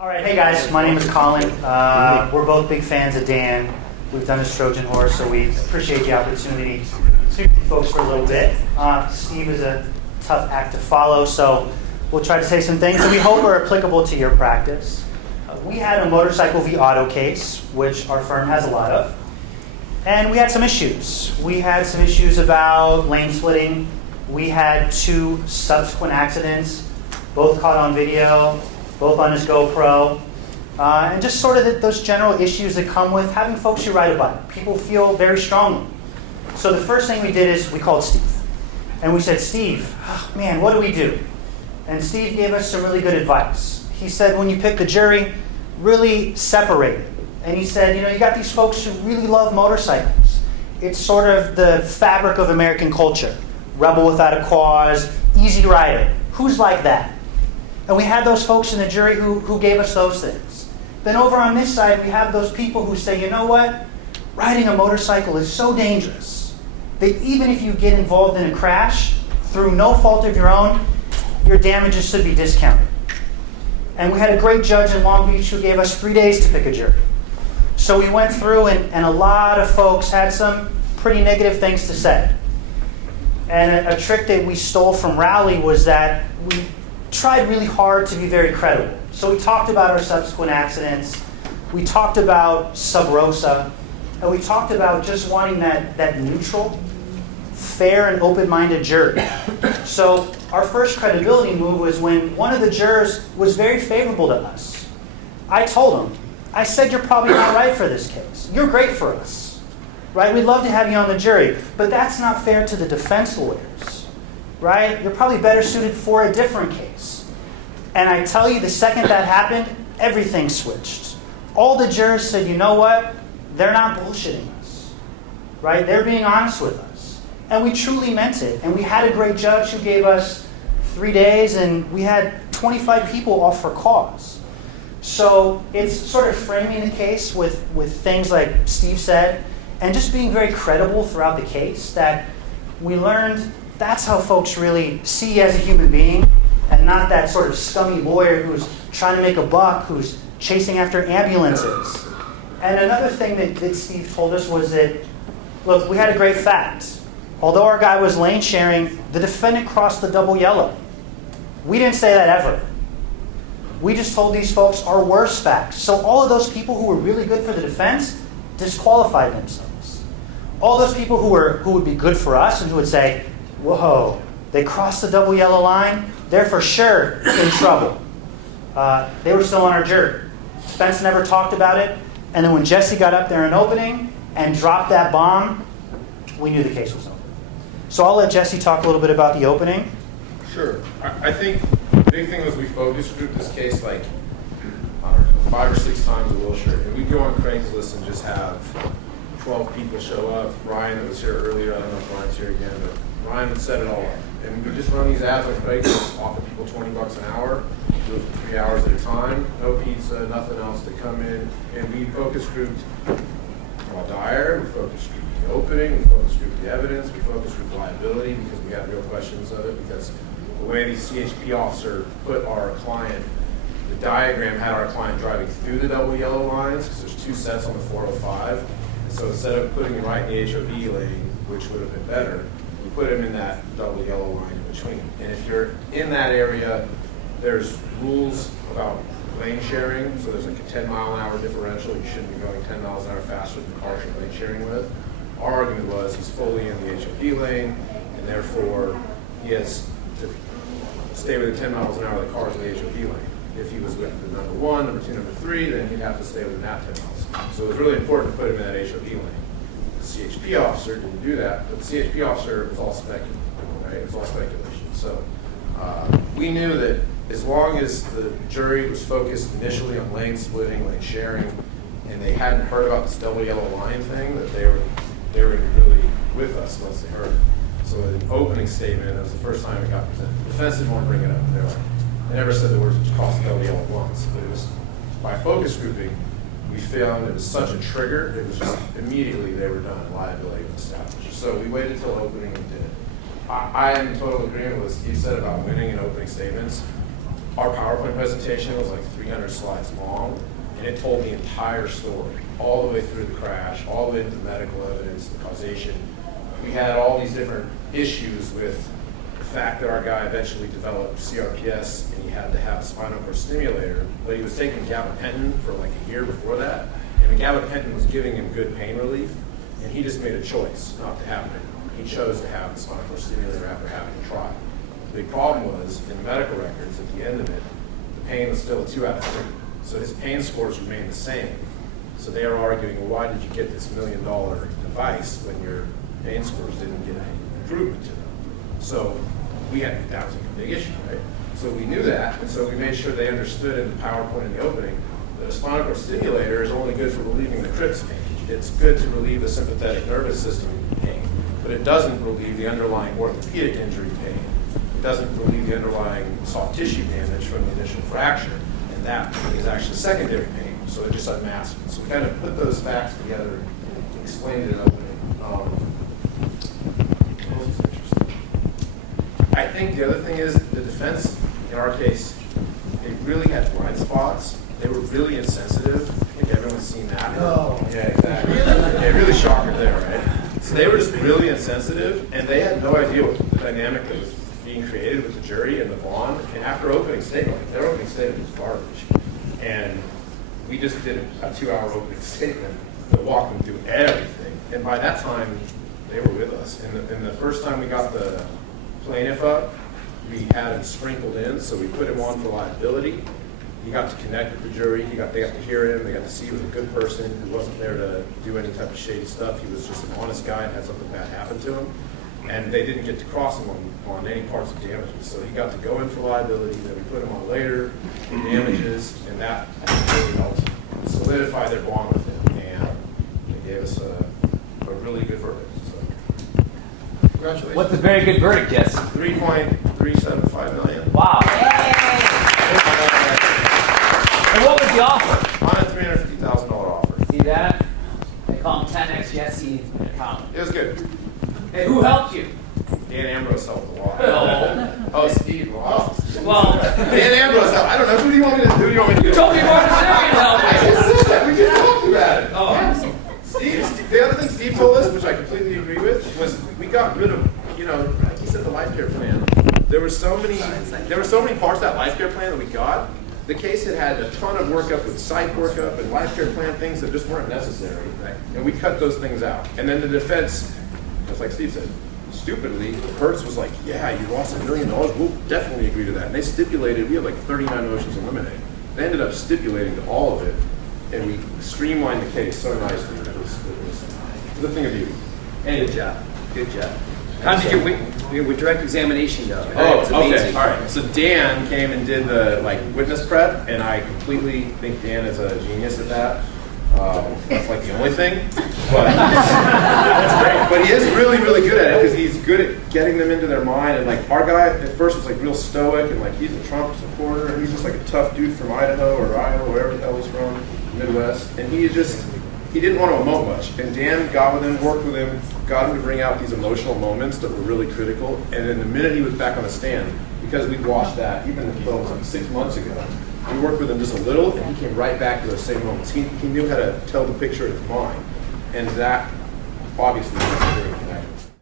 All right, hey guys, my name is Colin. We're both big fans of Dan. We've done his Trojan Horse, so we appreciate the opportunity to speak to folks for a little bit. Steve is a tough act to follow, so we'll try to say some things that we hope are applicable to your practice. We had a motorcycle v. auto case, which our firm has a lot of, and we had some issues. We had some issues about lane splitting. We had 2 subsequent accidents, both caught on video, both on his GoPro, and just sort of those general issues that come with having folks you ride a bike. People feel very strongly. So the first thing we did is we called Steve. And we said, Steve, oh, man, what do we do? And Steve gave us some really good advice. He said, when you pick the jury, really separate it. And he said, you got these folks who really love motorcycles. It's sort of the fabric of American culture. Rebel without a cause, easy rider. Who's like that? And we had those folks in the jury who gave us those things. Then over on this side, we have those people who say, you know what? Riding a motorcycle is so dangerous that even if you get involved in a crash through no fault of your own, your damages should be discounted. And we had a great judge in Long Beach who gave us 3 days to pick a jury. So we went through, and a lot of folks had some pretty negative things to say. And a trick that we stole from Rowley was that we tried really hard to be very credible. So we talked about our subsequent accidents, we talked about sub rosa, and we talked about just wanting that neutral, fair, and open-minded jury. So our first credibility move was when one of the jurors was very favorable to us. I told him, I said, you're probably not right for this case. You're great for us, right? We'd love to have you on the jury, but that's not fair to the defense lawyers, right? You're probably better suited for a different case. And I tell you, the second that happened, everything switched. All the jurors said, you know what? They're not bullshitting us, right? They're being honest with us. And we truly meant it. And we had a great judge who gave us 3 days, and we had 25 people off for cause. So it's sort of framing the case with things like Steve said, and just being very credible throughout the case, that we learned that's how folks really see you as a human being, and not that sort of scummy lawyer who's trying to make a buck, who's chasing after ambulances. And another thing that Steve told us was that, look, we had a great fact. Although our guy was lane sharing, the defendant crossed the double yellow. We didn't say that ever. We just told these folks our worst facts. So all of those people who were really good for the defense disqualified themselves. All those people who would be good for us and who would say, whoa, they crossed the double yellow line, they're for sure in trouble. They were still on our jury. Spence never talked about it. And then when Jesse got up there in opening and dropped that bomb, we knew the case was over. So I'll let Jesse talk a little bit about the opening. Sure. I think the big thing was we focus grouped this case like, I don't know, 5 or 6 times a Wilshire. And we'd go on Craigslist and just have 12 people show up. Ryan, that was here earlier, I don't know if Ryan's here again, but Ryan would set it all up. And we just run these ads on Craigslist, offer people $20 an hour, do it for 3 hours at a time, no pizza, nothing else. They come in, and we focus grouped Dyer, we focus grouped the opening, we focus grouped the evidence, we focus grouped liability because we got real questions of it, because the way the CHP officer put our client, the diagram had our client driving through the double yellow lines, because there's 2 sets on the 405. And so instead of putting him right in the HOV lane, which would have been better, we put him in that double yellow line in between. And if you're in that area, there's rules about lane sharing. So there's like a 10-mile-an-hour differential. You shouldn't be going 10 miles an hour faster than the car you're lane sharing with. Our argument was he's fully in the HOV lane, and therefore he has to stay within 10 miles an hour of the cars in the HOV lane. If he was with the number 1, number 2, number 3, then he'd have to stay within that 10 miles. So it was really important to put him in that HOV lane. The CHP officer didn't do that, but the CHP officer was all speculative, right? It was all speculation. So we knew that as long as the jury was focused initially on lane splitting, lane sharing, and they hadn't heard about this double yellow line thing, that they were really with us once they heard it. So in the opening statement, that was the first time it got presented. The defense didn't want to bring it up. They never said the words cross the double yellow once, but it was by focus grouping. We found it was such a trigger, it was just immediately they were done, liability was established. So we waited till opening and did it. I am in total agreement with what Steve said about winning and opening statements. our PowerPoint presentation was like 300 slides long, and it told the entire story, all the way through the crash, all the way into the medical evidence, the causation. We had all these different issues with the fact that our guy eventually developed CRPS and he had to have a spinal cord stimulator, but he was taking gabapentin for like a year before that, and the gabapentin was giving him good pain relief, and he just made a choice not to have it. He chose to have the spinal cord stimulator after having a trial. The big problem was, in the medical records, at the end of it, the pain was still a 2 out of 3. So his pain scores remained the same. So they are arguing, well, why did you get this $1 million device when your pain scores didn't get any improvement to them? So that was a big issue, right? So we knew that, and so we made sure they understood in the PowerPoint in the opening that a spinal cord stimulator is only good for relieving the Chrisp pain. It's good to relieve the sympathetic nervous system pain, but it doesn't relieve the underlying orthopedic injury pain. It doesn't relieve the underlying soft tissue damage from the initial fracture, and that is actually secondary pain, so it just unmasks it. So we kind of put those facts together and explained it in opening. What else is interesting? I think the other thing is the defense, in our case, they really had blind spots. They were really insensitive. I think everyone's seen that. Oh. Yeah, exactly. Yeah, really shocker there, right? So they were just really insensitive, and they had no idea what the dynamic that was being created with the jury and the bond. And after opening statement, like, their opening statement was garbage. And we just did a 2-hour opening statement that walked them through everything. And by that time, they were with us. And the first time we got the plaintiff up, we had him sprinkled in, so we put him on for liability. He got to connect with the jury. They got to hear him. They got to see he was a good person who wasn't there to do any type of shady stuff. He was just an honest guy and had something bad happen to him. And they didn't get to cross him on any parts of damages. So he got to go in for liability. Then we put him on later for damages, and that really helped solidify their bond with him. And they gave us a really good verdict. So, congratulations. What's a very good verdict, Jess? $3.375 million. Wow. And what was the offer? On a $350,000 offer. See that? They call him 10x Jesse Colin. It was good. Hey, who helped you? Dan Ambrose helped a lot. No. Oh, Steve. Wow. Well, Dan Ambrose helped. I don't know. Who do you want me to do? you told me more than second help. I just said that. We just talked about it. Oh. Steve, the other thing Steve told us, which I completely agree with, was we got rid of, like he said, the life care plan. There were so many parts of that life care plan that we got. The case had a ton of workup with psych workup and life care plan things that just weren't necessary. Right? And we cut those things out. And then the defense, just like Steve said, stupidly, Hertz was like, yeah, you lost $1 million. We'll definitely agree to that. And they stipulated, we had like 39 motions eliminated. They ended up stipulating to all of it, and we streamlined the case so nicely. It was a thing of beauty. Good job. Good job. How did your with direct examination go? Oh, It's okay. amazing. All right. So Dan came and did the witness prep, and I completely think Dan is a genius at that. That's like the only thing, but he is really, really good at it because he's good at getting them into their mind. And like our guy at first was like real stoic and like he's a Trump supporter and he's just like a tough dude from Idaho or Iowa, wherever the hell he's from, Midwest, and he didn't want to emote much. And Dan got with him, worked with him, got him to bring out these emotional moments that were really critical. And then the minute he was back on the stand, because we'd watched that, even though it was like 6 months ago, we worked with him just a little, and he came right back to those same moments. He knew how to tell the picture in his mind. And that, obviously, was very